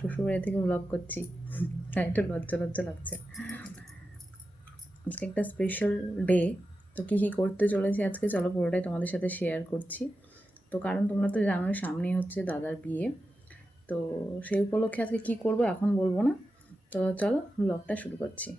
শ্বশুরবাড়ি থেকে ব্লগ করছি। তাই একটু লজ্জা লজ্জা লাগছে। আজকে একটা স্পেশাল ডে তো কী কী করতে চলেছি আজকে চলো পুরোটাই তোমাদের সাথে শেয়ার করছি। তো কারণ তোমরা তো জানো সামনেই হচ্ছে দাদার বিয়ে। তো সেই উপলক্ষে আজকে কী করব এখন বলব না। তো চলো ব্লগটা শুরু করছি।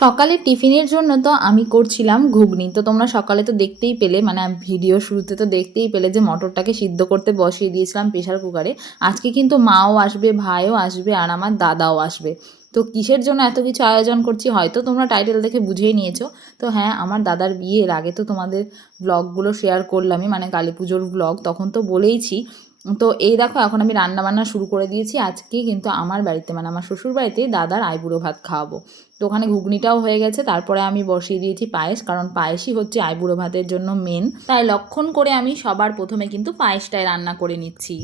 সকালে টিফিনের জন্য তো আমি করছিলাম ঘুগনি। তো তোমরা সকালে তো দেখতেই পেলে মানে ভিডিও শুরুতে তো দেখতেই পেলে যে মটরটাকে সিদ্ধ করতে বসিয়ে দিয়েছিলাম প্রেশার কুকারে। আজকে কিন্তু মাও আসবে, ভাইও আসবে আর আমার দাদাও আসবে। তো কিসের জন্য এত কিছু আয়োজন করছি হয়তো তোমরা টাইটেল দেখে বুঝেই নিয়েছো। তো হ্যাঁ আমার দাদার বিয়ের আগে তো তোমাদের ব্লগগুলো শেয়ার করলামই মানে কালী পুজোর ব্লগ তখন তো বলেইছি। তো এই দেখো, এখন আমি রান্না বান্না শুরু করে দিয়েছি। আজকে কিন্তু আমার বাড়িতে মানে আমার শ্বশুর বাড়িতে দাদার আইবুড়ো ভাত খাওয়াবো। তো ওখানে ঘুগনিটাও হয়ে গেছে, তারপরে আমি বসিয়ে দিয়েছি পায়েস, কারণ পায়েসই হচ্ছে আইবুড়ো ভাতের জন্য মেন তাই লক্ষণ করে আমি সবার প্রথমে কিন্তু পায়েসটাই রান্না করে নিচ্ছি।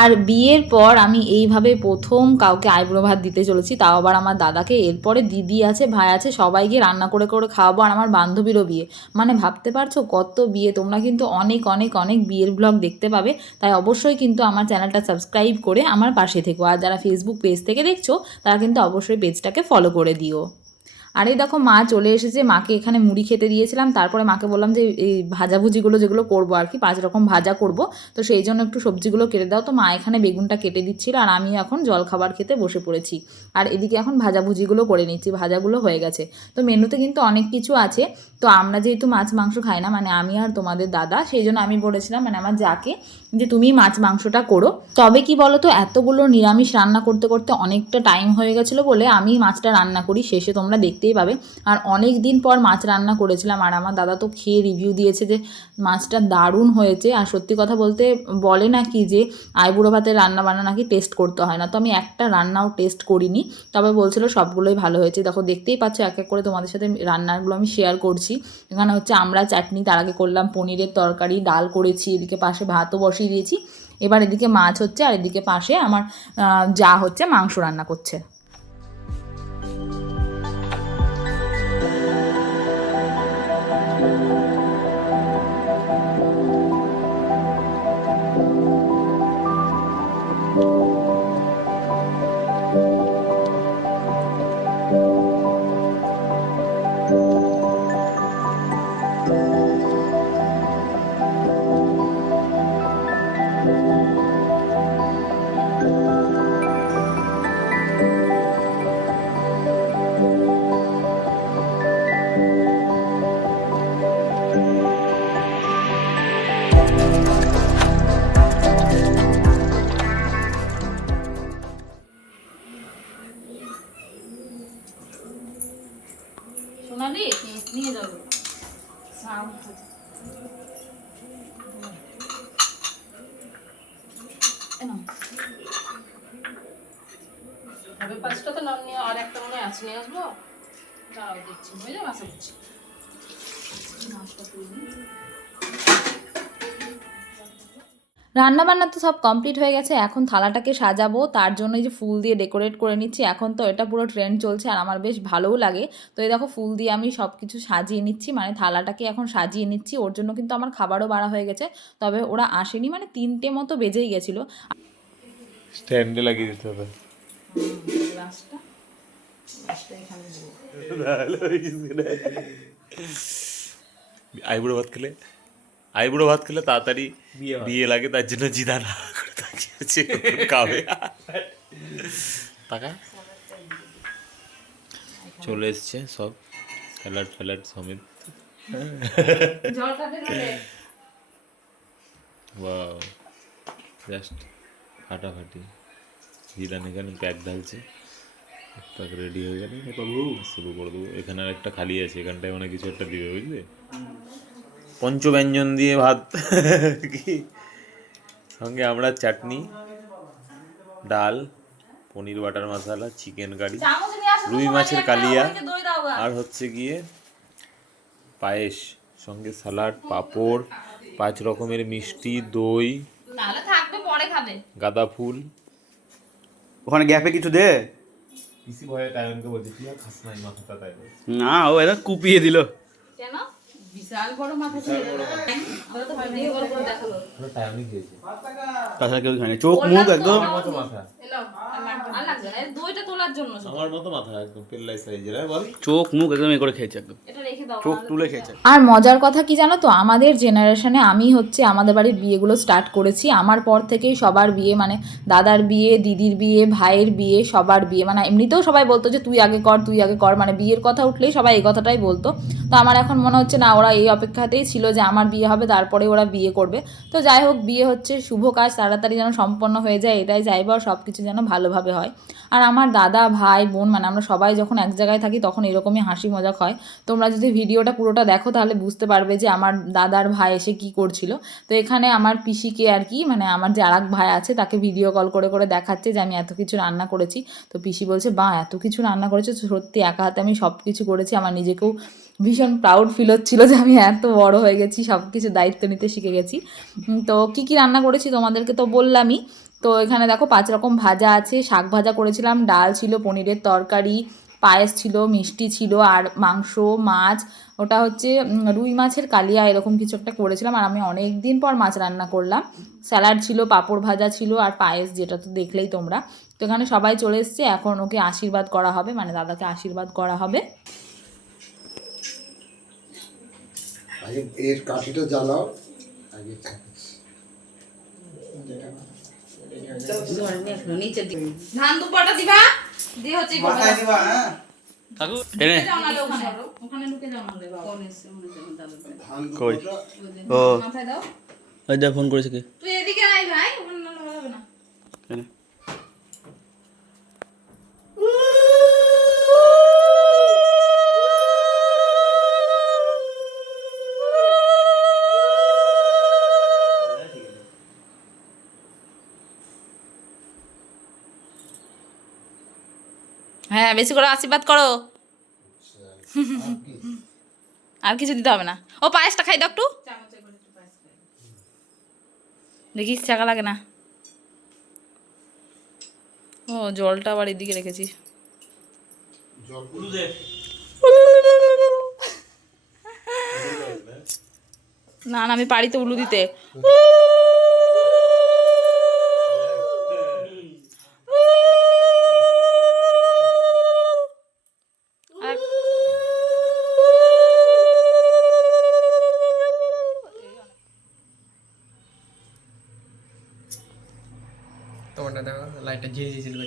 আর বিয়ের পর আমি এইভাবে প্রথম কাউকে আইবুড়ো ভাত দিতে চলেছি, তাও আবার আমার দাদাকে। এরপরে দিদি আছে, ভাই আছে, সবাইকে রান্না করে করে খাওয়াবো আর আমার বান্ধবীরও বিয়ে। মানে ভাবতে পারছ কত বিয়ে, তোমরা কিন্তু অনেক অনেক অনেক বিয়ের ব্লগ দেখতে পাবে। তাই অবশ্যই কিন্তু আমার চ্যানেলটা সাবস্ক্রাইব করে আমার পাশে থেকো। আর যারা ফেসবুক পেজ থেকে দেখছ, তারা কিন্তু অবশ্যই পেজটাকে ফলো করে দিও। আর এই দেখো মা চলে এসেছে, মাকে এখানে মুড়ি খেতে দিয়েছিলাম, তারপরে মাকে বললাম যে এই ভাজাভুজিগুলো যেগুলো করব আর কি, পাঁচ রকম ভাজা করব, তো সেই জন্য একটু সবজিগুলো কেটে দাও, তো মা এখানে বেগুনটা কেটে দিচ্ছিল আর আমি এখন জল খাবার খেতে বসে পড়েছি, আর এদিকে এখন ভাজাভুজিগুলো করে নিচ্ছি, ভাজাগুলো হয়ে গেছে, তো মেনুতে কিন্তু অনেক কিছু আছে, তো আমরা যেহেতু মাছ মাংস খাই না মানে আমি আর তোমাদের দাদা, সেই জন্য আমি বলেছিলাম মানে আমার যাকে, যে তুমি মাছ মাংসটা করো, তবে কি বলো তো এতগুলো নিরামিষ রান্না করতে করতে অনেকটা টাইম হয়ে গেছিল বলে আমি মাছটা রান্না করি, শেষে তোমরা দেখতেই পাবে। আর অনেক দিন পর মাছ রান্না করেছিলাম। আর আমার দাদা তো খেয়ে রিভিউ দিয়েছে যে, মাছটা দারুণ হয়েছে। আর সত্যি কথা বলতে বলে নাকি যে, আইবুড়ো ভাতের রান্না বান্না নাকি টেস্ট করতে হয় না। তো আমি একটা রান্নাও টেস্ট করিনি। তবে বলছিল সবগুলোই ভালো হয়েছে। দেখো, দেখতেই পাচ্ছ এক এক করে তোমাদের সাথে রান্নাগুলো আমি শেয়ার করছি। এখানে হচ্ছে আমরা চাটনি, তার আগে করলাম পনিরের তরকারি, ডাল করেছি, এদিকে পাশে ভাতও বসিয়ে দিয়েছি। এবার এদিকে মাছ হচ্ছে, আর এদিকে পাশে আমার যা হচ্ছে, মাংস রান্না করছে। পাঁচটা তো নাম নিয়ে আর একটা মনে আছে, নিয়ে আসব? দাঁড়াও, দেখছি। হয়ে যাবে আশা করছি। রান্না বান্না তো সব কমপ্লিট হয়ে গেছে এখন থালাটাকে সাজাবো তার জন্য এই যে ফুল দিয়ে ডেকোরেট করে নিচ্ছি এখন তো এটা পুরো ট্রেন্ড চলছে আর আমার বেশ ভালোও লাগে। তো এই দেখো ফুল দিয়ে আমি সব কিছু সাজিয়ে নিচ্ছি মানে থালাটাকে এখন সাজিয়ে নিচ্ছি ওর জন্য কিন্তু আমার খাবারও বাড়া হয়ে গেছে তবে ওরা আসেনি মানে তিনটে মতো বেজেই গেছিল। স্ট্যান্ডে লাগিয়ে দিতে হবে। আইবুড়ো ভাত খেলে? আইবুড়ো ভাত খেলে তাড়াতাড়ি বিয়ে লাগে তার জন্য জিদা না করে তাকিয়ে আছে কখন খাবে। টাকা চলে এসছে সব স্যালাড ফ্যালাড সমেত। ওয়াও জাস্ট ফাটাফাটি। জিরান এখানে প্যাক ঢালছে। প্যাক রেডি হয়ে গেলে। শুরু করে দেবো। এখানে আর একটা খালি আছে এখানটায় মানে কিছু একটা দিবে বুঝলে? পঞ্চব্যঞ্জন দিয়ে ভাত। কি? সঙ্গে আমরা চাটনি ডাল পনির বাটার মশলা চিকেন কারি রুই মাছের কালিয়া। আর হচ্ছে গিয়ে পায়েস সঙ্গে স্যালাড পাঁপড় পাঁচ রকমের মিষ্টি দই নাহলে থাকবে পরে খাবে। গাঁদা ফুল। ওখানে গ্যাপে কিছু দে। না তাই বলে। না ও এটা কুপিয়ে দিল। তাছাড়া কেউ খায়নি চোখ মুখ একদম তোলার জন্য আমার মতো মাথা একদম পেল্লাই সাইজের হ্যাঁ বল। চোখ মুখ একদম করে খেয়েছে একদম। এটা রেখে দাও চোখ তুলে খেয়েছে। আর মজার কথা কি জানো তো? আমাদের জেনারেশনে আমি হচ্ছে আমাদের বাড়ির বিয়েগুলো স্টার্ট করেছি। আমার পর থেকেই সবার বিয়ে মানে দাদার বিয়ে দিদির বিয়ে ভাইয়ের বিয়ে সবার বিয়ে। মানে এমনিতেও সবাই বলতো যে তুই আগে কর তুই আগে কর। মানে বিয়ের কথা উঠলেই সবাই এই কথাটাই বলতো। তো আমার এখন মনে হচ্ছে না ওরা এই অপেক্ষাতেই ছিল যে আমার বিয়ে হবে তারপরে ওরা বিয়ে করবে। তো যাই হোক বিয়ে হচ্ছে শুভ কাজ তাড়াতাড়ি যেন সম্পন্ন হয়ে যায় এটাই চাইব আর সব কিছু যেন ভালোভাবে হয়। আর আমার দাদা ভাই, বোন মানে আমরা সবাই যখন এক জায়গায় থাকি তখন এরকমই হাসি মজাক হয়। তোমরা যদি ভিডিওটা পুরোটা দেখো তাহলে বুঝতে পারবে যে আমার দাদার ভাই এসে কি করছিল। তো এখানে আমার পিসিকে আর কি মানে আমার যে আরেক ভাই আছে তাকে ভিডিও কল করে করে দেখাচ্ছে যে আমি এত কিছু রান্না করেছি। তো পিসি বলছে বা এত কিছু রান্না করেছ, সত্যি একা হাতে আমি সব কিছু করেছি। আমার নিজেকেও ভীষণ প্রাউড ফিল হচ্ছিল যে আমি এত বড় হয়ে গেছি সব কিছু দায়িত্ব নিতে শিখে গেছি। তো কি কি রান্না করেছি তোমাদেরকে তো বললামই। তো এখানে দেখো পাঁচ রকম ভাজা আছে। শাক ভাজা করেছিলাম, ডাল ছিল, পনিরের তরকারি, পায়েস ছিল, মিষ্টি ছিল, আর মাংস, মাছ। ওটা হচ্ছে রুই মাছের কালিয়া এরকম কিছু একটা করেছিলাম। আর আমি অনেক দিন পর মাছ রান্না করলাম। স্যালাড ছিল, পাঁপড় ভাজা ছিল, আর পায়েস যেটা তো দেখলেই তোমরা। তো এখানে সবাই চলে এসছে। এখন ওকে আশীর্বাদ করা হবে মানে দাদাকে আশীর্বাদ করা হবে। এর কাঠিটা জ্বালাও। ধান দুপাটা দিবা? দিয়ে হচ্ছে কাকু এনে যাও নালে ওখানে। ওখানে ঢুকে যাও নালে বাবা। কই? ও। মাথায় দাও। ওই ফোন করেছে কি? তুই এদিকে আয় ভাই ওখানে হবে না। হ্যাঁ বেশি করে আশীর্বাদ করো। আর কিছু দিতে হবে না। ও পায়েসটা খাই দাও একটু। দেখিস চাকা লাগে না। ও, জলটা আবার এদিকে রেখেছি। না না, আমি পারি তো উলু দিতে। লাইটটা ঝিরি ঝিরি দিল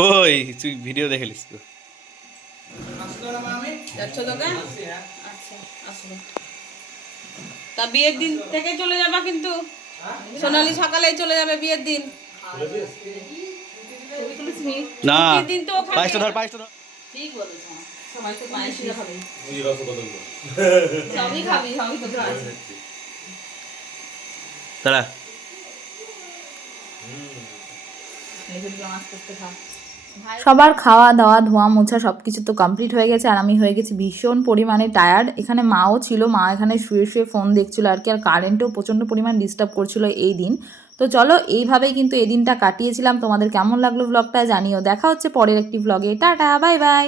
কই? তুই ভিডিও দেখে লিস তো। আচ্ছা আসব। তা বিয়ের দিন থেকে চলে যাবা কিন্তু। সোনালি সকালেই চলে যাবে বিয়ের দিন। না। বিয়ের দিন তো ধর পায়েসটা ধর। ঠিক বলেছ। সবাই তো পায়েসই খাবে। সবই খাবি সবই তো খাবি দাঁড়া। সবার খাওয়া দাওয়া ধোয়া মোছা সব কিছু তো কমপ্লিট হয়ে গেছে আর আমি হয়ে গেছি ভীষণ পরিমাণে টায়ার্ড এখানে মাও ছিল মা এখানে শুয়ে শুয়ে ফোন দেখছিল আর কি আর কারেন্টও প্রচণ্ড পরিমাণ ডিস্টার্ব করছিল এই দিন। তো চলো এইভাবেই কিন্তু এদিনটা কাটিয়েছিলাম। তোমাদের কেমন লাগল ব্লগটা জানিও। দেখা হচ্ছে পরের একটি ব্লগে টাটা বাই বাই